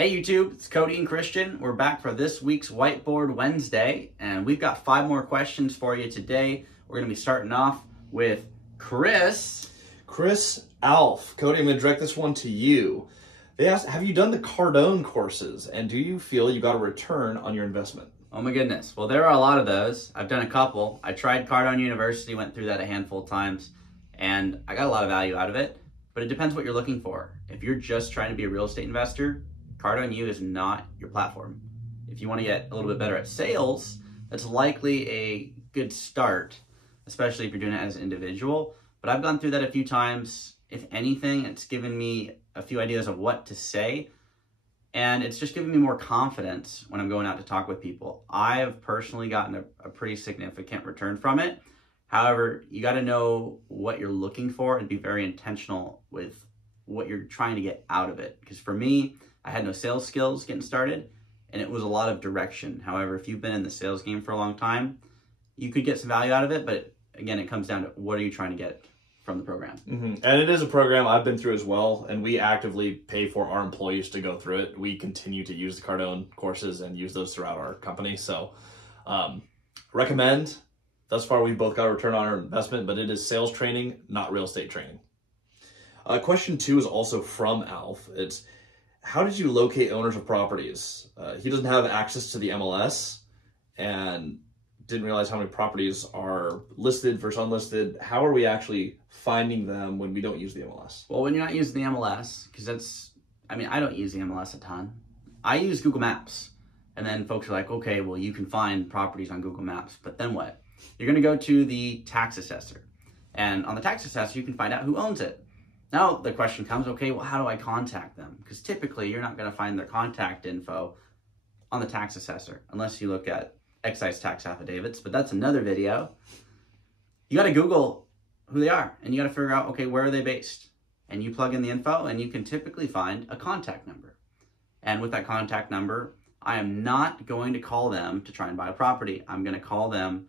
Hey YouTube, it's Cody and Christian. We're back for this week's Whiteboard Wednesday, and we've got 5 more questions for you today. We're going to be starting off with Chris Alf. Cody, I'm going to direct this one to you. They asked, have you done the Cardone courses, and do you feel you got a return on your investment? Oh my goodness. Well, there are a lot of those. I've done a couple. I tried Cardone University, went through that a handful of times, and I got a lot of value out of it, but it depends what you're looking for. If you're just trying to be a real estate investor, Cardone U is not your platform. If you want to get a little bit better at sales, that's likely a good start, especially if you're doing it as an individual. But I've gone through that a few times. If anything, it's given me a few ideas of what to say, and it's just given me more confidence when I'm going out to talk with people. I have personally gotten a pretty significant return from it. However, you got to know what you're looking for and be very intentional with what you're trying to get out of it. Because for me, I had no sales skills getting started, and it was a lot of direction. However, if you've been in the sales game for a long time, you could get some value out of it, but again, it comes down to what are you trying to get from the program. And it is a program I've been through as well, and we actively pay for our employees to go through it. We continue to use the Cardone courses and use those throughout our company. So recommend. Thus far, we've both got a return on our investment, but it is sales training, not real estate training. Question 2 is also from Alf. It's, how did you locate owners of properties? He doesn't have access to the MLS and didn't realize how many properties are listed versus unlisted. How are we actually finding them when we don't use the MLS? Well, when you're not using the MLS, because I don't use the MLS a ton. I use Google Maps. And then folks are like, okay, well, you can find properties on Google Maps, but then what? You're going to go to the tax assessor. And on the tax assessor, you can find out who owns it. Now the question comes, okay, well, how do I contact them? Because typically you're not going to find their contact info on the tax assessor unless you look at excise tax affidavits, but that's another video. You got to Google who they are, and you got to figure out, okay, where are they based? And you plug in the info, and you can typically find a contact number. And with that contact number, I am not going to call them to try and buy a property. I'm going to call them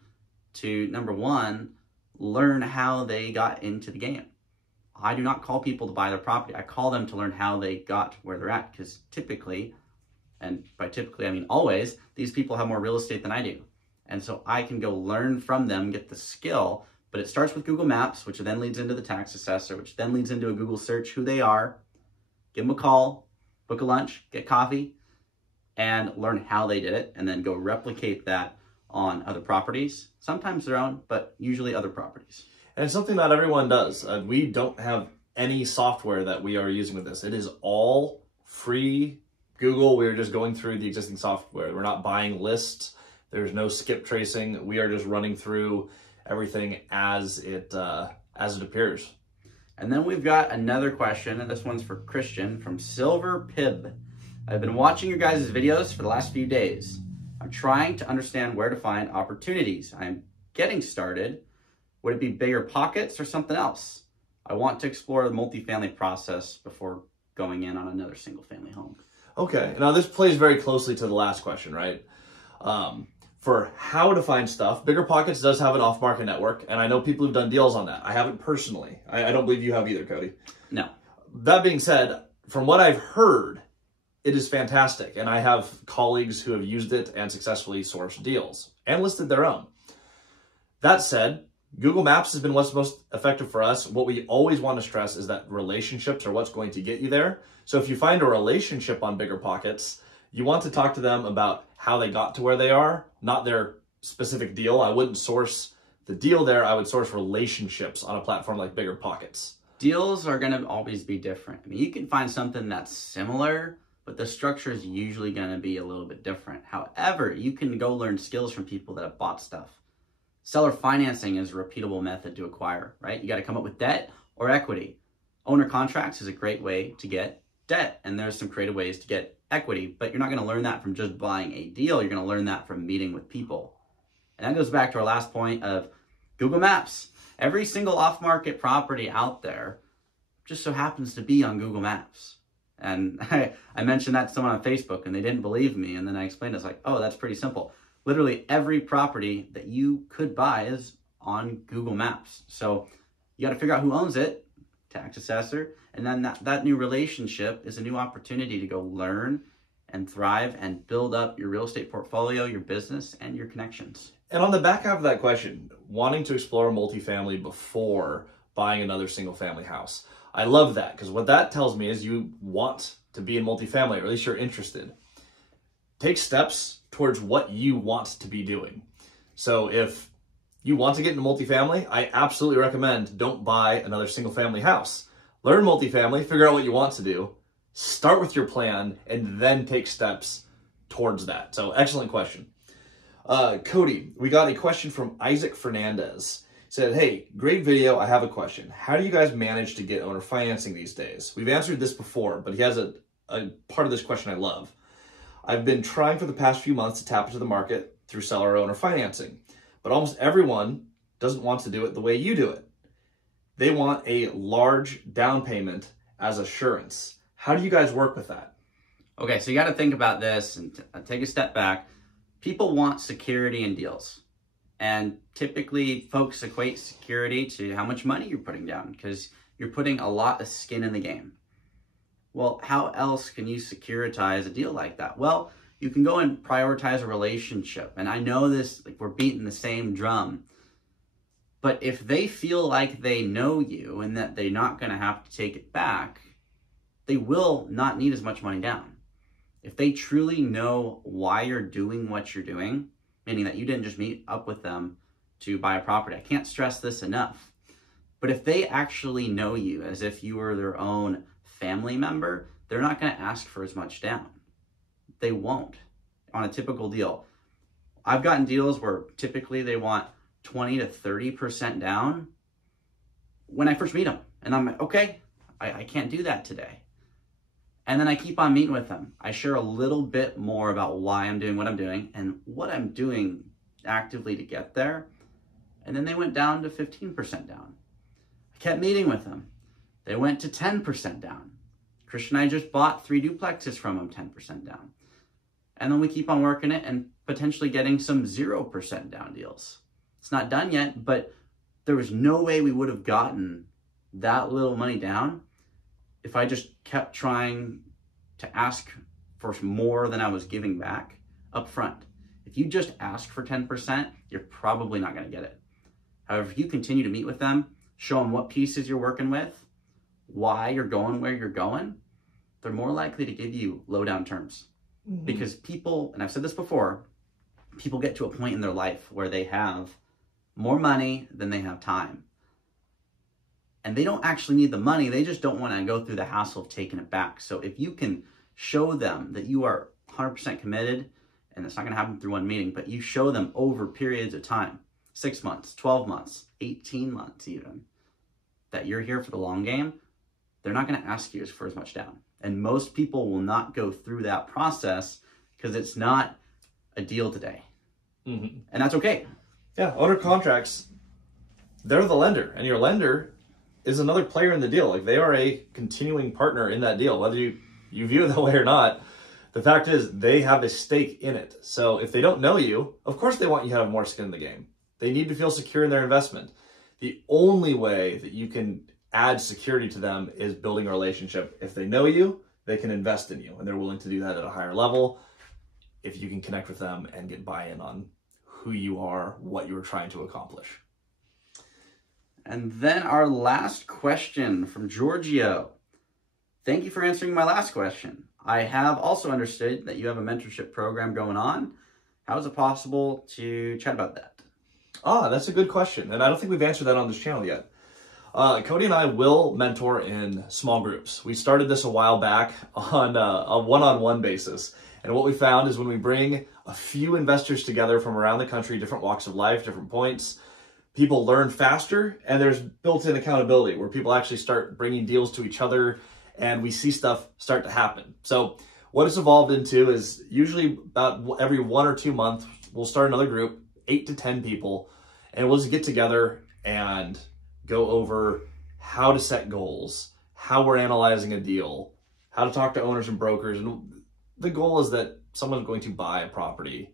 to, number one, learn how they got into the game. I do not call people to buy their property. I call them to learn how they got where they're at, because typically, and by typically I mean always, these people have more real estate than I do. And so I can go learn from them, get the skill, but it starts with Google Maps, which then leads into the tax assessor, which then leads into a Google search, who they are, give them a call, book a lunch, get coffee, and learn how they did it, and then go replicate that on other properties. Sometimes their own, but usually other properties. And it's something not everyone does. We don't have any software that we are using with this. It is all free Google. We're just going through the existing software. We're not buying lists. There's no skip tracing. We are just running through everything as it appears. And then we've got another question, and this one's for Christian from Silver Pib. I've been watching your guys' videos for the last few days. I'm trying to understand where to find opportunities. I'm getting started. Would it be bigger pockets or something else? I want to explore the multifamily process before going in on another single family home. Okay, now this plays very closely to the last question, right? For how to find stuff, Bigger Pockets does have an off-market network, and I know people who've done deals on that. I haven't personally. I don't believe you have either, Cody. No. That being said, from what I've heard, it is fantastic, and I have colleagues who have used it and successfully sourced deals and listed their own. That said, Google Maps has been what's most effective for us. What we always want to stress is that relationships are what's going to get you there. So if you find a relationship on Bigger Pockets, you want to talk to them about how they got to where they are, not their specific deal. I wouldn't source the deal there. I would source relationships on a platform like Bigger Pockets. Deals are going to always be different. I mean, you can find something that's similar, but the structure is usually going to be a little bit different. However, you can go learn skills from people that have bought stuff. Seller financing is a repeatable method to acquire, right? You got to come up with debt or equity. Owner contracts is a great way to get debt, and there's some creative ways to get equity, but you're not going to learn that from just buying a deal. You're going to learn that from meeting with people. And that goes back to our last point of Google Maps. Every single off-market property out there just so happens to be on Google Maps. And I mentioned that to someone on Facebook, and they didn't believe me, and then I explained, it's like, oh, that's pretty simple. Literally every property that you could buy is on Google Maps. So you got to figure out who owns it, tax assessor, and then that new relationship is a new opportunity to go learn and thrive and build up your real estate portfolio, your business, and your connections. And on the back half of that question, wanting to explore multifamily before buying another single family house. I love that, because what that tells me is you want to be in multifamily, or at least you're interested. Take steps towards what you want to be doing. So if you want to get into multifamily, I absolutely recommend don't buy another single family house. Learn multifamily, figure out what you want to do, start with your plan, and then take steps towards that. So excellent question. Cody, we got a question from Isaac Fernandez. He said, hey, great video. I have a question. How do you guys manage to get owner financing these days? We've answered this before, but he has a part of this question I love. I've been trying for the past few months to tap into the market through seller owner financing, but almost everyone doesn't want to do it the way you do it. They want a large down payment as assurance. How do you guys work with that? Okay, so you got to think about this and take a step back. People want security in deals. And typically folks equate security to how much money you're putting down, because you're putting a lot of skin in the game. Well, how else can you securitize a deal like that? Well, you can go and prioritize a relationship. And I know this, like, we're beating the same drum. But if they feel like they know you and that they're not going to have to take it back, they will not need as much money down. If they truly know why you're doing what you're doing, meaning that you didn't just meet up with them to buy a property. I can't stress this enough. But if they actually know you as if you were their own family member, they're not going to ask for as much down. They won't on a typical deal. I've gotten deals where typically they want 20 to 30% down when I first meet them. And I'm like, okay, I can't do that today. And then I keep on meeting with them. I share a little bit more about why I'm doing what I'm doing and what I'm doing actively to get there. And then they went down to 15% down. I kept meeting with them. They went to 10% down. Christian and I just bought 3 duplexes from them, 10% down. And then we keep on working it and potentially getting some 0% down deals. It's not done yet, but there was no way we would have gotten that little money down if I just kept trying to ask for more than I was giving back up front. If you just ask for 10%, you're probably not going to get it. However, if you continue to meet with them, show them what pieces you're working with, why you're going where you're going, they're more likely to give you low down terms. Mm-hmm. Because people, and I've said this before, people get to a point in their life where they have more money than they have time. And they don't actually need the money. They just don't want to go through the hassle of taking it back. So if you can show them that you are 100% committed, and it's not going to happen through one meeting, but you show them over periods of time, 6 months, 12 months, 18 months even, that you're here for the long game, they're not going to ask you for as much down. And most people will not go through that process because it's not a deal today. Mm-hmm. And that's okay. Yeah, owner contracts, they're the lender, and your lender is another player in the deal. Like, they are a continuing partner in that deal, whether you view it that way or not. The fact is, they have a stake in it. So if they don't know you, of course they want you to have more skin in the game. They need to feel secure in their investment. The only way that you can add security to them is building a relationship. If they know you, they can invest in you, and they're willing to do that at a higher level if you can connect with them and get buy-in on who you are, what you are trying to accomplish. And then our last question from Giorgio. Thank you for answering my last question. I have also understood that you have a mentorship program going on. How is it possible to chat about that? That's a good question. And I don't think we've answered that on this channel yet. Cody and I will mentor in small groups. We started this a while back on a one-on-one basis. And what we found is when we bring a few investors together from around the country, different walks of life, different points, people learn faster, and there's built-in accountability where people actually start bringing deals to each other, and we see stuff start to happen. So what it's evolved into is usually about every 1 or 2 months, we'll start another group, 8 to 10 people, and we'll just get together and go over how to set goals, how we're analyzing a deal, how to talk to owners and brokers. And the goal is that someone's going to buy a property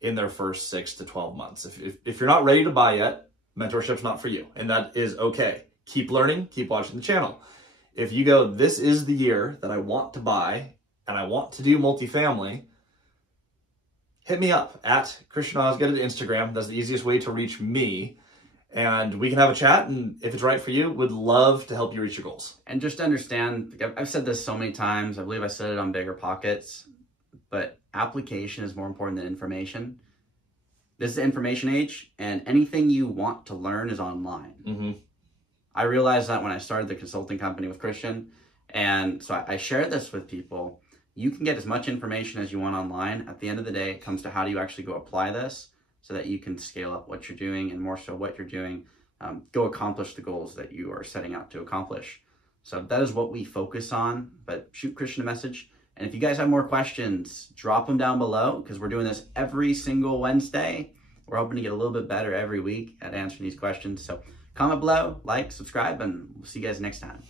in their first 6 to 12 months. If you're not ready to buy yet, mentorship's not for you, and that is okay. Keep learning, keep watching the channel. If you go, this is the year that I want to buy, and I want to do multifamily, hit me up at Christian Osgood at Instagram. That's the easiest way to reach me. And we can have a chat, and if it's right for you, would love to help you reach your goals. And just understand, I've said this so many times, I believe I said it on Bigger Pockets, but application is more important than information. This is the information age, and anything you want to learn is online. Mm-hmm. I realized that when I started the consulting company with Christian, and so I share this with people. You can get as much information as you want online. At the end of the day, it comes to how do you actually go apply this so that you can scale up what you're doing, and more so what you're doing, go accomplish the goals that you are setting out to accomplish. So that is what we focus on, but shoot Christian a message. And if you guys have more questions, drop them down below, because we're doing this every single Wednesday. We're hoping to get a little bit better every week at answering these questions. So comment below, like, subscribe, and we'll see you guys next time.